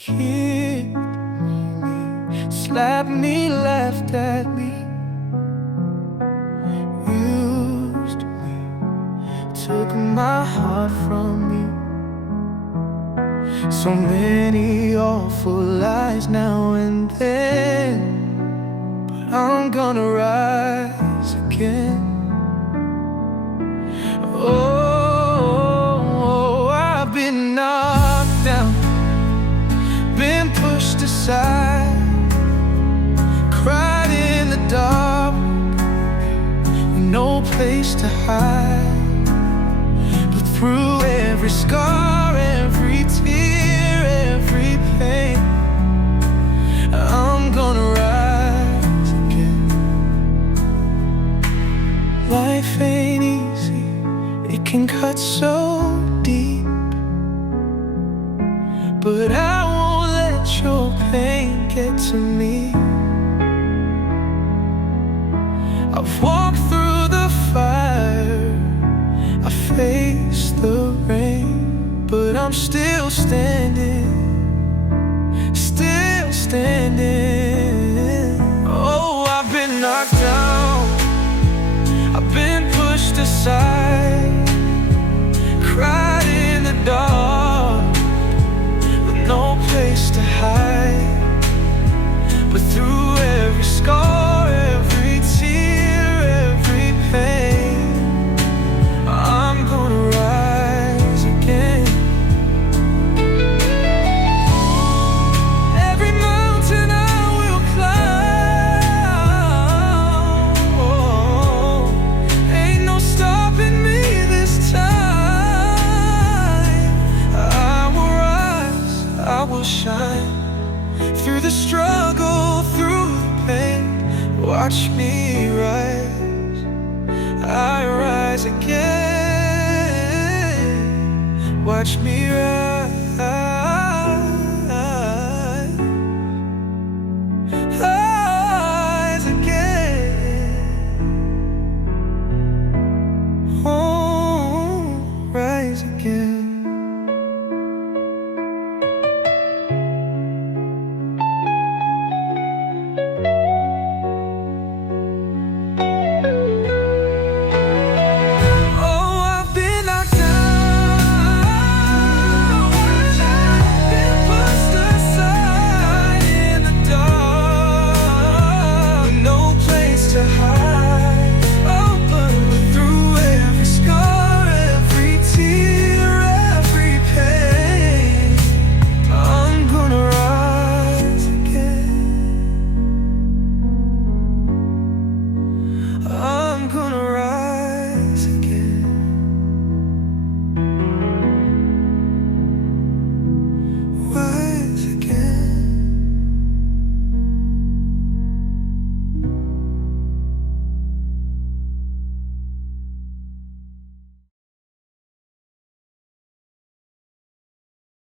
kicked me, slapped me, laughed at me, used me, took my heart from me. So many awful lies now and then, but I'm gonna rise again. Oh, I've been knocked down, been pushed aside, cried in the dark, no place to hide. But through every scar, every tear, every pain, I'm gonna rise again. Life ain't easy, it can cut so deep, but I won't let your pain get to me. I've walked through the fire, I faced the rain, but I'm still standing, still standing. Oh, I've been knocked down, I've been pushed aside, cried in the dark, with no place to hide. But through every scar, every tear, every pain, I'm gonna rise again. Every mountain I will climb, oh, ain't no stopping me this time. I will rise, I will shine, through the struggle, through the pain. Watch me rise, I rise again. Watch me rise.